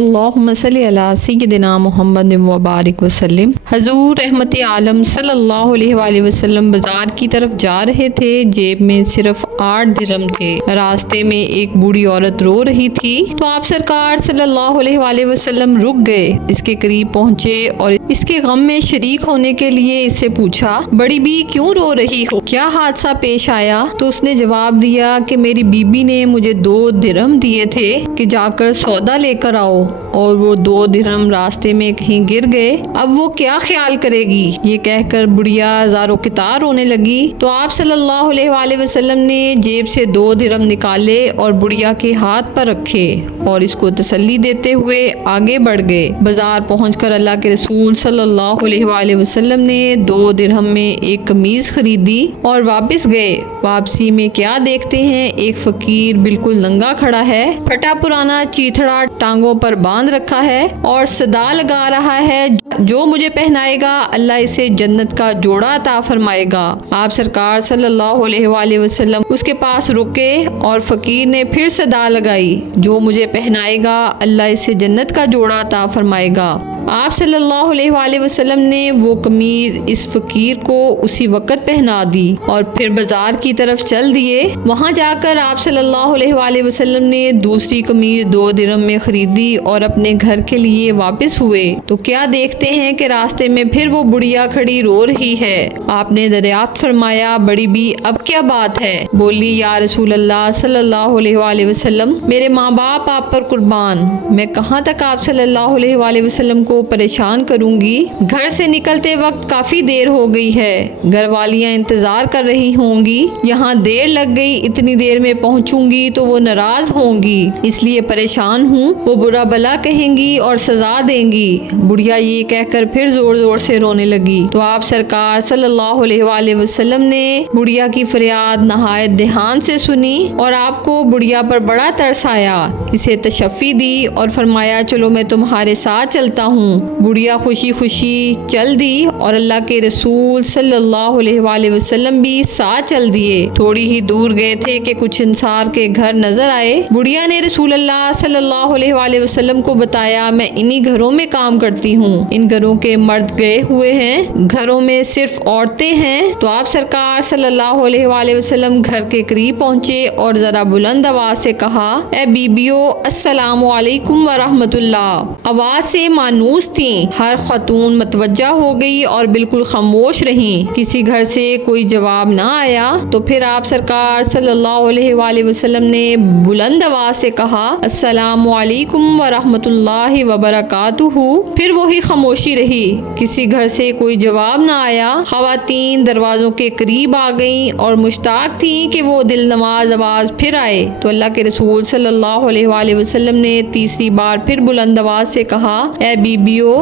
اللہم صلی علی سیدنا محمد و بارک وسلم۔ حضور رحمت عالم صلی اللہ علیہ وآلہ وسلم بازار کی طرف جا رہے تھے، جیب میں صرف 8 درہم تھے۔ راستے میں ایک بوڑھی عورت رو رہی تھی تو آپ سرکار صلی اللہ علیہ وآلہ وسلم رک گئے، اس کے قریب پہنچے اور اس کے غم میں شریک ہونے کے لیے اس سے پوچھا، بڑی بی کیوں رو رہی ہو، کیا حادثہ پیش آیا؟ تو اس نے جواب دیا کہ میری بیوی نے مجھے 2 درہم دیے تھے کہ جا کر سودا لے کر آؤ، اور وہ 2 درہم راستے میں کہیں گر گئے، اب وہ کیا خیال کرے گی؟ یہ کہہ کر بڑھیا زار و کتار رونے لگی تو آپ صلی اللہ علیہ وآلہ وسلم نے جیب سے 2 درہم نکالے اور بڑھیا کے ہاتھ پر رکھے اور اس کو تسلی دیتے ہوئے آگے بڑھ گئے۔ بازار پہنچ کر اللہ کے رسول صلی اللہ علیہ وآلہ وسلم نے 2 درہم میں ایک قمیض خریدی اور واپس گئے۔ واپسی میں کیا دیکھتے ہیں، ایک فقیر بالکل ننگا کھڑا ہے، پھٹا پرانا چیتھڑا ٹانگوں پر باندھ رکھا ہے اور صدا لگا رہا ہے، جو مجھے پہنائے گا اللہ اسے جنت کا جوڑا عطا فرمائے گا۔ آپ سرکار صلی اللہ علیہ وآلہ وسلم اس کے پاس رکے اور فقیر نے پھر صدا لگائی، جو مجھے پہنائے گا اللہ اسے جنت کا جوڑا عطا فرمائے گا۔ آپ صلی اللہ علیہ وآلہ وسلم نے وہ قمیض اس فقیر کو اسی وقت پہنا دی اور پھر بازار کی طرف چل دیے۔ وہاں جا کر آپ صلی اللہ علیہ وآلہ وسلم نے دوسری قمیض 2 درہم میں خریدی اور اپنے گھر کے لیے واپس ہوئے تو کیا دیکھتے ہیں کہ راستے میں پھر وہ بڑھیا کھڑی رو رہی ہے۔ آپ نے دریافت فرمایا، بڑی بی اب کیا بات ہے؟ بولی، یا رسول اللہ صلی اللہ علیہ وآلہ وسلم، میرے ماں باپ آپ پر قربان، میں کہاں تک آپ صلی اللہ علیہ وآلہ وسلم کو پریشان کروں گی؟ گھر سے نکلتے وقت کافی دیر ہو گئی ہے، گھر والیاں انتظار کر رہی ہوں گی، یہاں دیر لگ گئی، اتنی دیر میں پہنچوں گی تو وہ ناراض ہوں گی، اس لیے پریشان ہوں، وہ برا بھلا کہیں گی اور سزا دیں گی۔ بڑھیا یہ کہہ کر پھر زور زور سے رونے لگی تو آپ سرکار صلی اللہ علیہ وآلہ وسلم نے بڑھیا کی فریاد نہایت دھیان سے سنی اور آپ کو بڑھیا پر بڑا ترس آیا، اسے تشفی دی اور فرمایا، چلو میں تمہارے ساتھ چلتا ہوں۔ بڑھیا خوشی خوشی چل دی اور اللہ کے رسول صلی اللہ علیہ وآلہ وسلم بھی ساتھ چل دیے۔ تھوڑی ہی دور گئے تھے کہ کچھ انصار کے گھر نظر آئے۔ بڑھیا نے رسول اللہ صلی اللہ علیہ وآلہ وسلم کو بتایا، میں انہی گھروں میں کام کرتی ہوں، ان گھروں کے مرد گئے ہوئے ہیں، گھروں میں صرف عورتیں ہیں۔ تو آپ سرکار صلی اللہ علیہ وآلہ وسلم گھر کے قریب پہنچے اور ذرا بلند آواز سے کہا، اے بیبیو السلام علیکم ورحمۃ اللہ۔ آواز سے مانوس تھیں، ہر خاتون متوجہ ہو گئی اور بالکل خاموش رہیں، کسی گھر سے کوئی جواب نہ آیا۔ تو پھر آپ سرکار صلی اللہ علیہ وآلہ وسلم نے بلند آواز سے کہا، السلام علیکم ورحمۃ اللہ وبرکاتہ۔ پھر وہی خاموشی رہی، کسی گھر سے کوئی جواب نہ آیا۔ خواتین دروازوں کے قریب آ گئیں اور مشتاق تھیں کہ وہ دل نواز آواز پھر آئے۔ تو اللہ کے رسول صلی اللہ علیہ وآلہ وسلم نے تیسری بار پھر بلند آواز سے کہا، اے بیبیو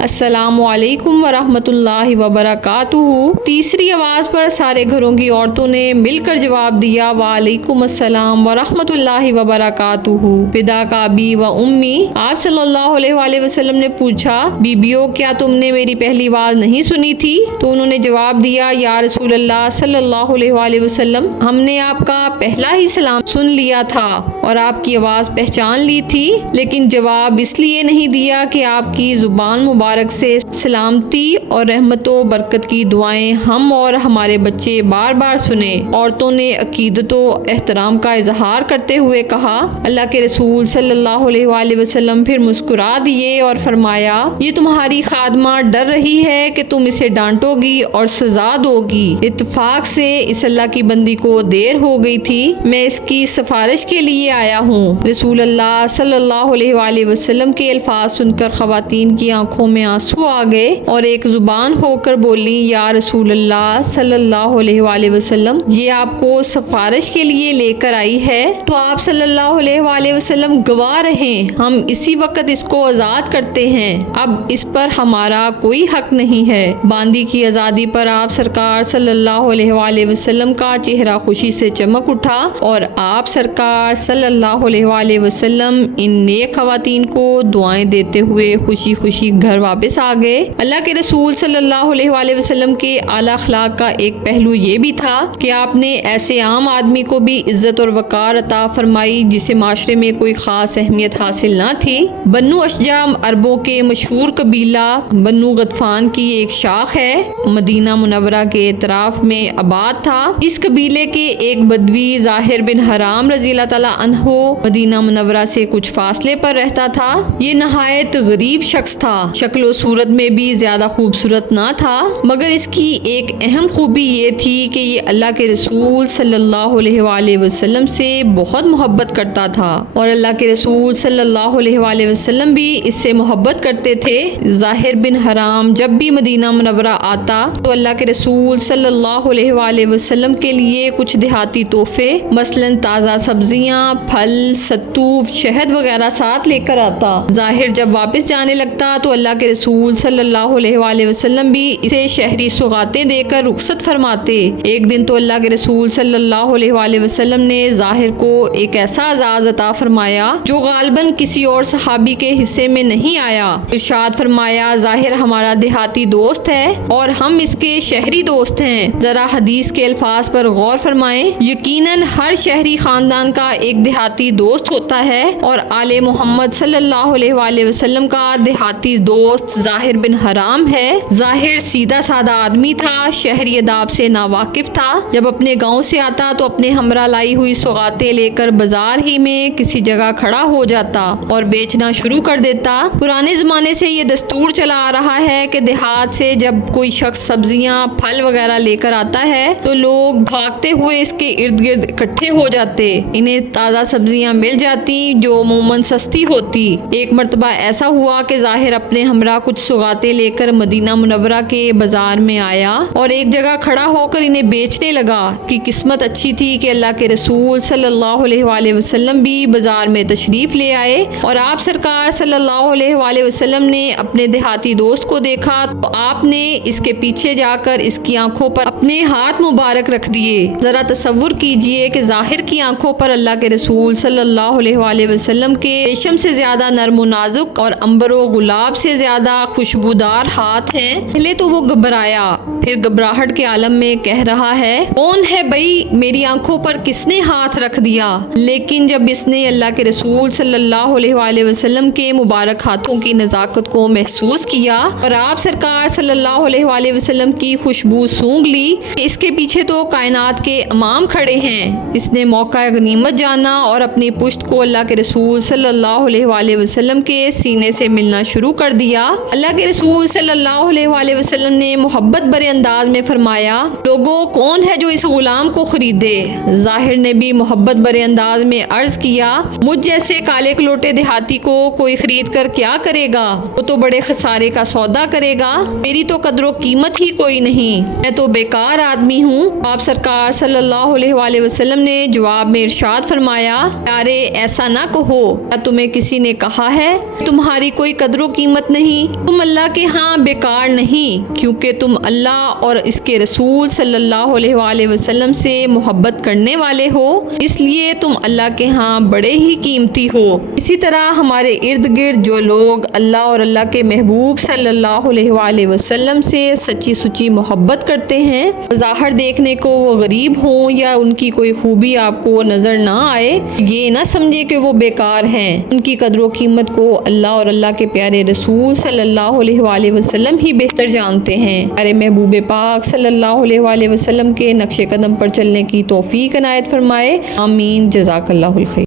السلام علیکم ورحمۃ اللہ وبرکاتہ۔ تیسری آواز پر سارے گھروں کی عورتوں نے مل کر جواب دیا، وعلیکم السلام ورحمۃ اللہ وبرکاتہ۔ فدا کا ابی و امی۔ آپ صلی اللہ علیہ وآلہ وسلم نے پوچھا، بیبیو کیا تم نے میری پہلی آواز نہیں سنی تھی؟ تو انہوں نے جواب دیا، یا رسول اللہ صلی اللہ علیہ وآلہ وسلم، ہم نے آپ کا پہلا ہی سلام سن لیا تھا اور آپ کی آواز پہچان لی تھی، لیکن جواب اس لیے نہیں دیا کہ آپ کی زبان مبارک سے سلامتی اور رحمت و برکت کی دعائیں ہم اور ہمارے بچے بار بار سنیں۔ عورتوں نے عقیدت و احترام کا اظہار کرتے ہوئے کہا۔ اللہ کے رسول صلی اللہ علیہ وآلہ وسلم پھر مسکرا دیے اور فرمایا، یہ تمہاری خادمہ ڈر رہی ہے کہ تم اسے ڈانٹو گی اور سزا دو گی، اتفاق سے اس اللہ کی بندی کو دیر ہو گئی تھی، میں اس کی سفارش کے لیے آیا ہوں۔ رسول اللہ صلی اللہ علیہ وآلہ وسلم کے الفاظ سن کر خواتین کی آنکھوں میں آنسو آ گئے اور ایک زبان ہو کر بولی، یا رسول اللہ صلی اللہ علیہ وآلہ وسلم، یہ آپ کو سفارش کے لیے لے کر آئی ہے تو آپ صلی اللہ علیہ وآلہ وسلم گواہ رہیں، ہم اسی وقت اس کو آزاد کرتے ہیں، اب اس پر ہمارا کوئی حق نہیں ہے۔ باندی کی آزادی پر آپ سرکار صلی اللہ علیہ وآلہ وسلم کا چہرہ خوشی سے چمک اٹھا اور آپ سرکار صلی اللہ علیہ وآلہ وسلم ان نیک خواتین کو دعائیں دیتے ہوئے خوشی خوشی گھر واپس آ گئے۔ اللہ کے رسول صلی اللہ علیہ وآلہ وسلم کے اعلیٰ اخلاق کا ایک پہلو یہ بھی تھا کہ آپ نے ایسے عام آدمی کو بھی عزت اور وقار عطا فرمائی جسے معاشرے میں کوئی خاص اہمیت حاصل نہ تھی۔ بنو اشجع عربوں کے مشہور قبیلہ بنو غطفان کی ایک شاخ ہے، مدینہ منورہ کے اطراف میں آباد تھا۔ اس قبیلے کے ایک بدوی ظاہر بن حرام رضی اللہ تعالیٰ عنہ مدینہ منورہ سے کچھ فاصلے پر رہتا تھا۔ یہ نہایت غریب شخص تھا، شکل و صورت میں بھی زیادہ خوبصورت نہ تھا، مگر اس کی ایک اہم خوبی یہ تھی کہ یہ اللہ کے رسول صلی اللہ علیہ وآلہ وسلم سے بہت محبت کرتا تھا، اور اللہ کے رسول صلی اللہ علیہ وآلہ وسلم بھی اس سے محبت کرتے تھے۔ ظاہر بن حرام جب بھی مدینہ منورہ آتا تو اللہ کے رسول صلی اللہ علیہ وآلہ وسلم کے لیے کچھ دیہاتی تحفے مثلاً تازہ سبزیاں، پھل، ستو، شہد وغیرہ ساتھ لے کر آتا۔ ظاہر جب واپس جانے لگتا تو اللہ کے رسول صلی اللہ علیہ وآلہ وسلم بھی اسے شہری سوغاتیں دے کر رخصت فرماتے۔ ایک دن تو اللہ کے رسول صلی اللہ علیہ وآلہ وسلم نے ظاہر کو ایک ایسا اعزاز عطا فرمایا جو غالباً کسی اور صحابی کے حصے میں نہیں آیا۔ ارشاد فرمایا، ظاہر ہمارا دیہاتی دوست ہے اور ہم اس کے شہری دوست ہیں۔ ذرا حدیث کے الفاظ پر غور فرمائیں۔ یقیناً ہر شہری خاندان کا ایک دیہاتی دوست ہوتا ہے، اور آل محمد صلی اللہ علیہ وآلہ وسلم کا دیہاتی دوست ظاہر بن حرام ہے۔ ظاہر سیدھا سادہ آدمی تھا، شہری آداب سے ناواقف تھا۔ جب اپنے گاؤں سے آتا تو اپنے ہمراہ لائی ہوئی سوغاتیں لے کر بازار ہی میں کسی جگہ کھڑا ہو جاتا اور بیچنا شروع کر دیتا۔ پرانے زمانے سے یہ دستور چلا آ رہا ہے کہ دیہات سے جب کوئی شخص سبزیاں، پھل وغیرہ لے کر آتا ہے تو لوگ بھاگتے ہوئے اس کے ارد گرد اکٹھے ہو جاتے۔ انہیں تازہ سبزیاں مل جاتی جو عموماً سستی ہوتی۔ ایک مرتبہ ایسا ہوا کہ ظاہر اپنے ہمراہ کچھ سوغاتیں لے کر مدینہ منورہ کے بازار میں آیا اور ایک جگہ کھڑا ہو کر انہیں بیچنے لگا۔ کہ قسمت اچھی تھی کہ اللہ کے رسول صلی اللہ علیہ وآلہ وسلم بھی بازار میں تشریف لے آئے، اور آپ سرکار صلی اللہ علیہ وآلہ وسلم نے اپنے دیہاتی دوست کو دیکھا تو آپ نے اس کے پیچھے جا کر اس کی آنکھوں پر اپنے ہاتھ مبارک رکھ دیے۔ ذرا تصور کیجئے کہ ظاہر کی آنکھوں پر اللہ کے رسول صلی اللہ علیہ وآلہ وسلم کے ریشم سے زیادہ نرم و نازک اور عنبر و گلاب سے زیادہ خوشبودار ہاتھ ہیں۔ پہلے تو وہ گھبرایا، پھر گھبراہٹ کے عالم میں کہہ رہا ہے، کون ہے بھائی، میری آنکھوں پر کس نے ہاتھ رکھ دیا؟ لیکن جب اس نے اللہ کے رسول صلی اللہ علیہ وآلہ وسلم کے مبارک ہاتھوں کی نزاکت کو محسوس کیا اور آپ سرکار صلی اللہ علیہ وآلہ وسلم کی خوشبو سونگھ لی، اس کے پیچھے تو کائنات کے امام کھڑے ہیں، اس نے موقع غنیمت جانا اور اپنی پشت کو اللہ کے رسول صلی اللہ علیہ وآلہ وسلم کے سینے سے ملنا شروع کر دیا۔ اللہ کے رسول صلی اللہ علیہ وآلہ وسلم نے محبت بھرے انداز میں فرمایا، لوگوں کون ہے جو اس غلام کو خریدے؟ ظاہر نے بھی محبت بھرے انداز میں عرض کیا، مجھ جیسے کالے کلوٹے دیہاتی کو کوئی خرید کر کیا کرے گا؟ وہ تو بڑے خسارے کا سودا کرے گا، میری تو قدر و قیمت ہی کوئی نہیں، میں تو بیکار آدمی ہوں۔ آپ سرکار صلی اللہ علیہ وآلہ وسلم نے جواب میں ارشاد فرمایا، یارے ایسا نہ کہو، کیا تمہیں کسی نے کہا ہے تمہاری کوئی قدر و قیمت نہیں؟ تم اللہ کے ہاں بیکار نہیں، کیونکہ تم اللہ اور اس کے رسول صلی اللہ علیہ وآلہ وسلم سے محبت کرنے والے ہو، اس لیے تم اللہ کے ہاں بڑے ہی قیمتی ہو۔ اسی طرح ہمارے ارد گرد جو لوگ اللہ اور اللہ کے محبوب صلی اللہ علیہ وآلہ وسلم سے سچی سچی محبت کرتے ہیں، ظاہر دیکھنے کو وہ غریب ہوں یا ان کی کوئی خوبی آپ کو نظر نہ آئے، یہ نہ سمجھے کہ وہ بیکار ہیں، ان کی قدر و قیمت کو اللہ اور اللہ کے پیارے رسول صلی اللہ علیہ وآلہ وسلم ہی بہتر جانتے ہیں۔ ہمارے محبوب پاک صلی اللہ علیہ وآلہ وسلم کے نقش قدم پر چلنے کی توفیق عنایت فرمائے، آمین، جزاک اللہ الخیر۔